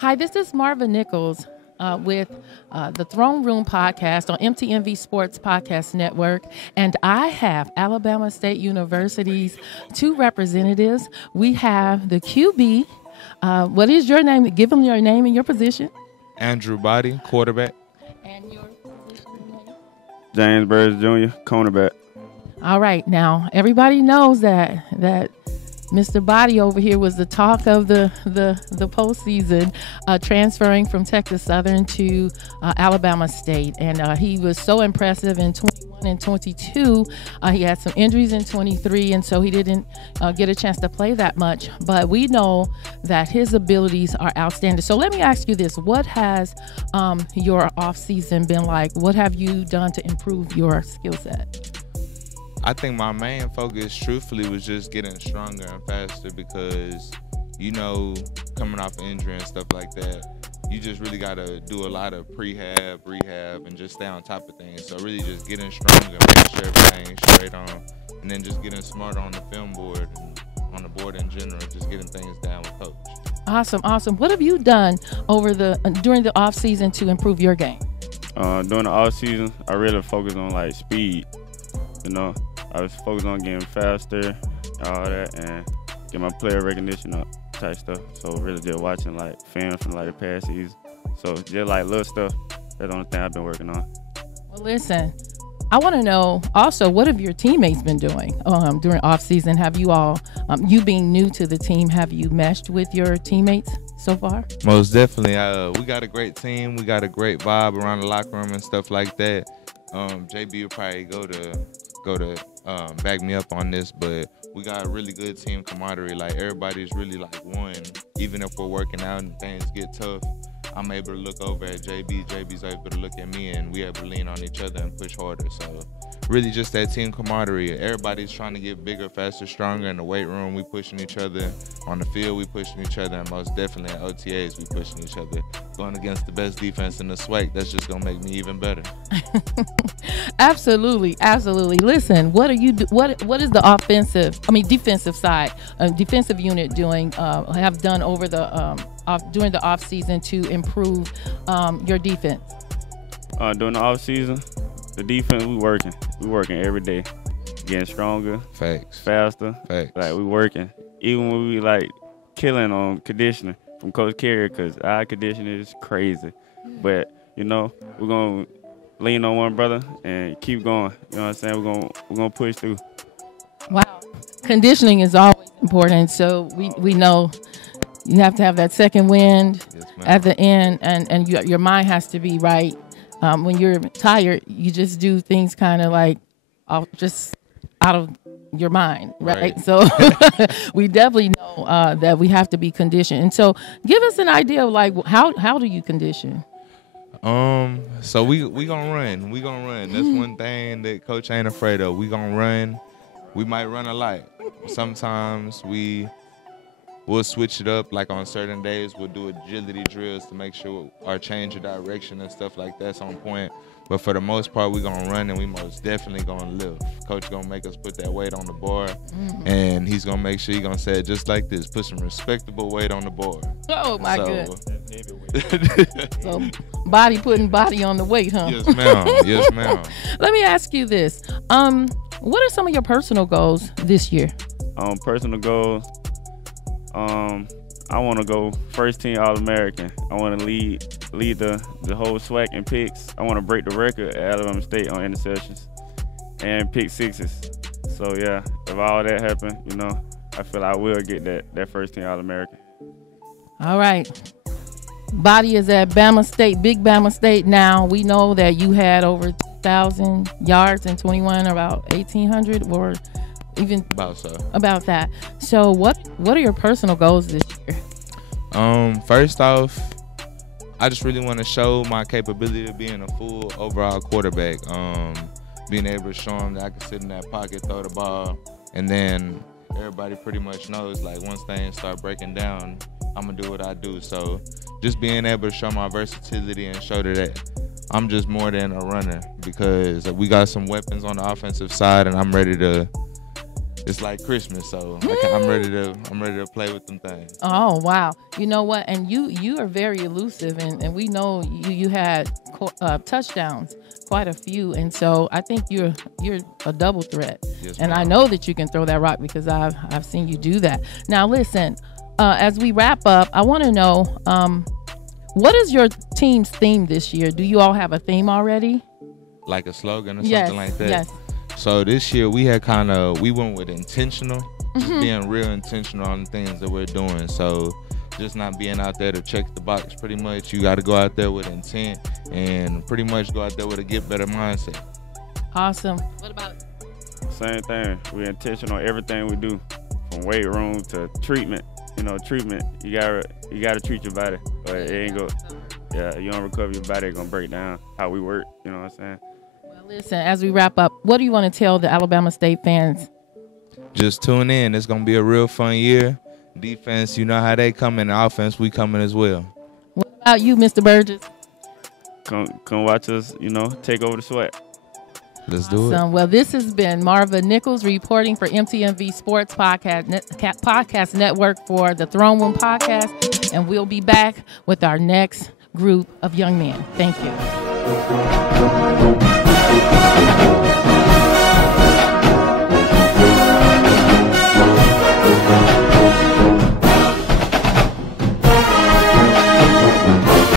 Hi, this is Marva Nichols with the Throne Room podcast on MTMV Sports Podcast Network, and I have Alabama State University's two representatives. We have the QB. What is your name? Give them your name and your position. Andrew Body, quarterback. And your position name? James Burris Jr., cornerback. All right. Now, everybody knows that Mr. Body over here was the talk of the postseason, transferring from Texas Southern to Alabama State. And he was so impressive in 21 and 22. He had some injuries in 23, and so he didn't get a chance to play that much. But we know that his abilities are outstanding. So let me ask you this. What has your offseason been like? What have you done to improve your skill set? I think my main focus, truthfully, was just getting stronger and faster because, coming off injury and stuff like that, you just really got to do a lot of rehab, and just stay on top of things. So really just getting stronger, making sure everything's straight on, and then just getting smarter on the film board and on the board in general, just getting things down with coach. Awesome. What have you done during the off season to improve your game? During the off season, I really focused on speed. I was focused on getting faster, all that, and get my player recognition up type stuff. So really just watching film from the past season. So just little stuff. That's the only thing I've been working on. Well, listen, I want to know also, what have your teammates been doing during off season? Have you all, you being new to the team, have you meshed with your teammates so far? Most definitely. We got a great team. We got a great vibe around the locker room and stuff like that. JB will probably go to back me up on this, but we got a really good team camaraderie. Everybody's really one. Even if we're working out and things get tough, I'm able to look over at JB. JB's able to look at me, and we able to lean on each other and push harder. So really just that team camaraderie. Everybody's trying to get bigger, faster, stronger. In the weight room, we pushing each other. On the field, we pushing each other. And most definitely at OTAs, we pushing each other. Going against the best defense in the SWAC, that's just going to make me even better. Absolutely. Listen, what is the defensive side, defensive unit doing, have done over during the off season to improve your defense? During the off season, the defense, we working every day, getting stronger, facts, faster. Facts. We working, even when we killing on conditioning from Coach Carrier, because our conditioning is crazy. But we're gonna lean on one brother and keep going. You know what I'm saying? We're gonna push through. Wow, conditioning is always important. So we know you have to have that second wind at the end, and your mind has to be right. When you're tired, you just do things kind of just out of your mind, right? So we definitely know that we have to be conditioned. And so give us an idea of how do you condition? So we gonna run. That's one thing that Coach ain't afraid of. We gonna run. We might run a lot. Sometimes we'll switch it up. On certain days, we'll do agility drills to make sure our change of direction and stuff like that's on point. But for the most part, we're going to run, and we most definitely going to lift. Coach going to make us put that weight on the board, and he's going to make sure he's going to say it just like this, put some respectable weight on the board. Oh, my goodness. So body putting body on the weight, huh? Yes, ma'am. Let me ask you this. What are some of your personal goals this year? Personal goals, I want to go first team All-American. I want to lead the whole SWAC in picks. I want to break the record at Alabama State on interceptions and pick sixes. So yeah, if all that happen, I feel I will get that first team All-American. All right. Body is at Bama State, big Bama State now. We know that you had over 2,000 yards in 21, about 1,800 or even about that. So what are your personal goals this year? First off, I just really want to show my capability of being a full overall quarterback. Being able to show them that I can sit in that pocket, throw the ball, and then everybody pretty much knows once things start breaking down, I'm gonna do what I do. So just being able to show my versatility and show that I'm just more than a runner because we got some weapons on the offensive side, and I'm ready to. It's like Christmas, so I'm ready to play with them things. Oh wow! You know what? And you are very elusive, and we know you had touchdowns, quite a few, and so I think you're a double threat. Yes, and ma'am. I know that you can throw that rock because I've seen you do that. Now listen, as we wrap up, I want to know what is your team's theme this year? Do you all have a theme already? Like a slogan or Yes, something like that? yes. So this year we went with intentional, just being real intentional on the things that we're doing. So just not being out there to check the box pretty much. You got to go out there with intent and pretty much go out there with a get better mindset. Awesome. What about? Same thing. We're intentional on everything we do, from weight room to treatment. Treatment. You gotta treat your body, but it ain't go. Yeah, you don't recover your body, it's gonna break down how we work. You know what I'm saying? Well, listen. As we wrap up, what do you want to tell the Alabama State fans? Just tune in. It's gonna be a real fun year. Defense, you know how they come in. Offense, we coming as well. What about you, Mr. Burgess? Come watch us. Take over the SWAC. Let's do it. Well, this has been Marva Nichols reporting for MTMV Sports Podcast Network for the Throne Room Podcast, and we'll be back with our next group of young men. Thank you.